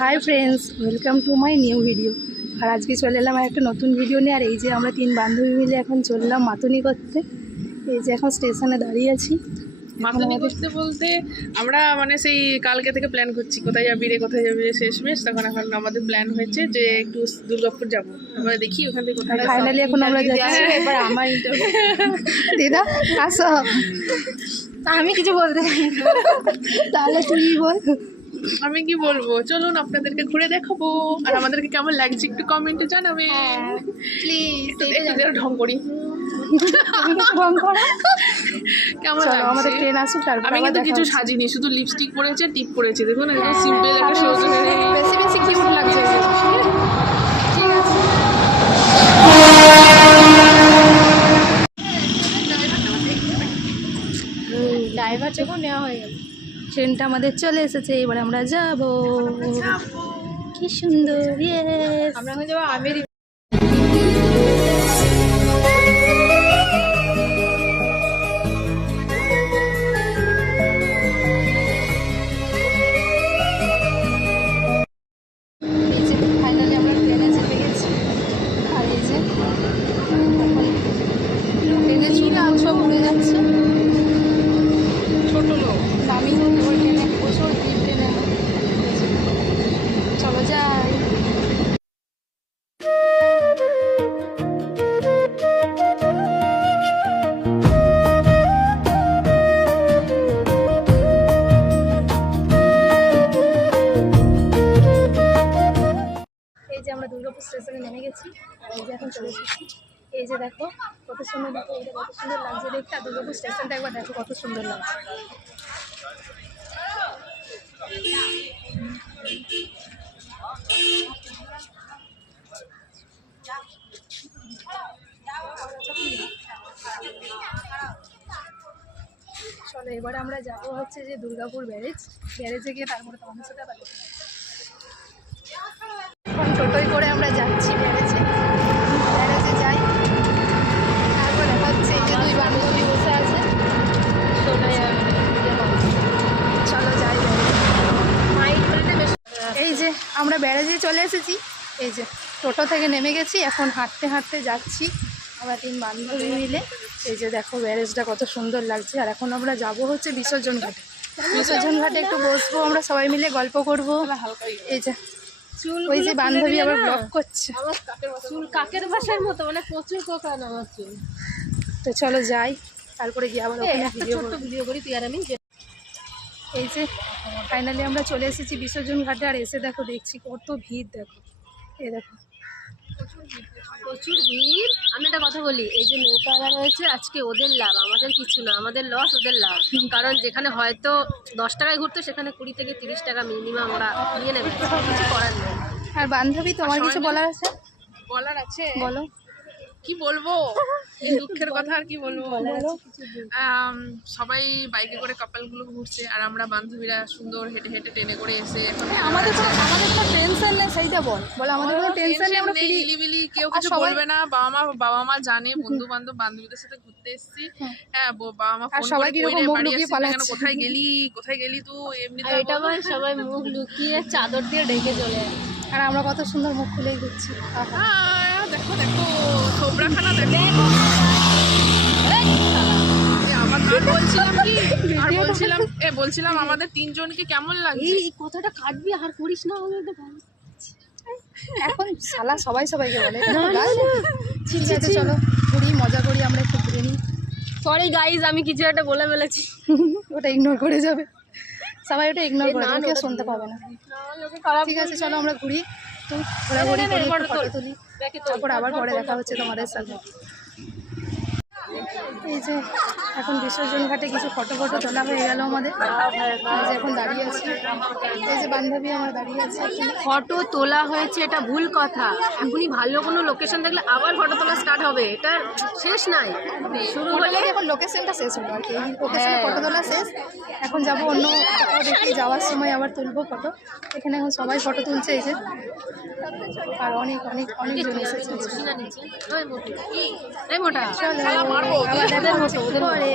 High friends, welcome to my new video. আর আজকে চলে এলাম একটা নতুন ভিডিও নিয়ে। আর এই যে আমরা 3 বান্ধবী মিলে এখন চললাম মাতুনি করতে। এই যে এখন স্টেশনে দাঁড়িয়ে আছি। মাতুনি করতে বলতে আমরা মানে সেই কালকে থেকে প্ল্যান করছি কোথায় যাবি রে শেষমেশ তখন এখন আমাদের প্ল্যান হয়েছে যে একটু দুর্গাপুর যাবো। আমরা দেখি ওখান থেকে কোথায়। ফাইনালি এখন আমরা যাচ্ছি। এবার আমার ইন্টারভিউ। দিদা আসো, আমি কিছু বলতে চাই না, তাহলে তুই বল। আমি কি বলবো, চলুন আপনাদেরকে ঘুরে দেখাবো আর আমাদেরকে কেমন লাগছে একটু কমেন্টে জানাবে প্লিজ। একটু ঢং করি কেমন লাগছে আমাদের ট্রেন আসুক। আমি কিন্তু কিছু সাজিনি, শুধু লিপস্টিক পরেছে, টিপ পরেছে, দেখুন একদম সিম্পল একটা সোজা। বেশি বেশি কিউট লাগছে। ঠিক আছে, ড্রাইভার যখন নেওয়া হয়ে গেল, ট্রেনটা আমাদের চলে এসেছে। এবার আমরা যাব। কি সুন্দর, ইয়েস আমরা এখন যাবো আমেরিকা। ফাইনালি আমরা ট্রেনে চেপে গেছি। আর এই যে ট্রেনে চুলা সব উড়ে যাচ্ছে। ছোট লোক আমি ট্রেনে প্রচুর ভিড় ট্রেনে। চলো যাই। এই যে আমরা দুর্গাপুর স্টেশনে নেমে গেছি। এই যে এখন চলে এসেছি। এই যে দেখো কত সুন্দর, দেখো এটা কত সুন্দর লাগছে দেখতে। আর দুর্গাপুর স্টেশনটা একবার দেখো কত সুন্দর লাগছে। চলো এবারে আমরা যাবো হচ্ছে যে দুর্গাপুর ব্যারেজে গিয়ে তারপরে তোমাদের সাথে আবার এখন টোটোয় করে আমরা যাচ্ছি ব্যারেজে যাই। তারপর দেখা হচ্ছে এই যে 2 বান্ধবী বসে আছে। চলো যাই। এই যে আমরা ব্যারেজে চলে এসেছি। এই যে টোটো থেকে নেমে গেছি, এখন হাঁটতে হাঁটতে যাচ্ছি আমরা 3 বান্ধবী মিলে। এই যে দেখো ব্যারেজটা কত সুন্দর লাগছে। আর এখন আমরা যাব হচ্ছে বিসর্জন ঘাটে। বিসর্জন ঘাটে একটু বসবো আমরা সবাই মিলে, গল্প করবো। এই যে ওই যে বান্ধবী আবার ব্লগ করছে, চুল কাকের বাসার মতো, মানে প্রচুর কোকান আমার চুল। তো চলো যাই, তারপরে গিয়ে আবার ওখানে ভিডিও করি তুই আর আমি। এই যে ফাইনালি আমরা চলে এসেছি বিসর্জন ঘাটে। আর এসে দেখো দেখছি কত ভিড়, দেখো এই দেখো প্রচুর ভিড়। আমি একটা কথা বলি, এই যে নৌকাওয়ালা রয়েছে আজকে ওদের লাভ, আমাদের কিছু না, আমাদের লস ওদের লাভ। কারণ যেখানে হয়তো 10 টাকায় ঘুরতো সেখানে 20 থেকে 30 টাকা মিনিমাম ওরা নিয়ে নেবে, কিছু করার নেই। আর বান্ধবী তোমার কিছু বলার আছে? বলো। কি বলবো, এই দুঃখের কথা আর কি বলবো। সবাই বাইকে করে কাপলগুলো ঘুরছে আর আমরা বান্ধবীরা সুন্দর হেঁটে হেঁটে ট্রেনে করে এসে এখন আমাদের তো টেনশন নেই, সেইটা বল। আমাদের কোনো টেনশন নেই, আমরা ফ্রি নিলিবিলি, কেউ কিছু বলবে না। বাবা মা জানে বন্ধু বান্ধব বান্ধবীদের সাথে ঘুরতে এসেছি। হ্যাঁ, বাবা মা ফোন সবাই কি রকম মুখ লুকিয়ে পালাচ্ছে, কোথায় গেলি তুই, এমনিতে এটা ভাই সবাই মুখ লুকিয়ে চাদর দিয়ে ঢেকে চলে যায়। আর আমরা কত সুন্দর মুখ খুলেই ঘুরছি। দেখো দেখো থোবরাখানা দেখো। বলছিলাম আমাদের 3 জনকে কেমন লাগছে। এই কথাটা কাটবি আর করিস না, এখন শালা সবাইকে বলে। ঠিক আছে চলো ঘুরি, মজা করি, আমরা একটু ঘুরে নিই। সরি গাইজ, আমি কিছু একটা বলে ফেলেছি। ওটা ইগনোর করে যাবে সবাই, ওটা ইগনোর করে দেবে, কেউ শুনতে পাবে না। ঠিক আছে চলো আমরা ঘুরি, তো ঘোরাঘুরি করি, ফটো তুলি, তারপর আবার পরে দেখা হচ্ছে তোমাদের সাথে। এই যে এখন বিসর্জন ঘাটে কিছু ফটো তোলা হয়ে গেল আমাদের। এই যে এখন দাঁড়িয়ে আছি, এই যে বান্ধবী আমার দাঁড়িয়ে আছে। ফটো তোলা হয়েছে এটা ভুল কথা, এখনই ভালো কোনো লোকেশন দেখলে আবার ফটো তোলা স্টার্ট হবে, এটা শেষ নাই, শুরু হলে এখন লোকেশনটা শেষ হলো আর কি। এই লোকেশনে ফটো তোলা শেষ, এখন যাবো অন্য কোথাও দেখি, যাওয়ার সময় আবার তুলবো ফটো। এখানে এখন সবাই ফটো তুলছে। এই যে আর অনেক জন এসেছে। মোটা চলো আবার দেখা হচ্ছে পরে।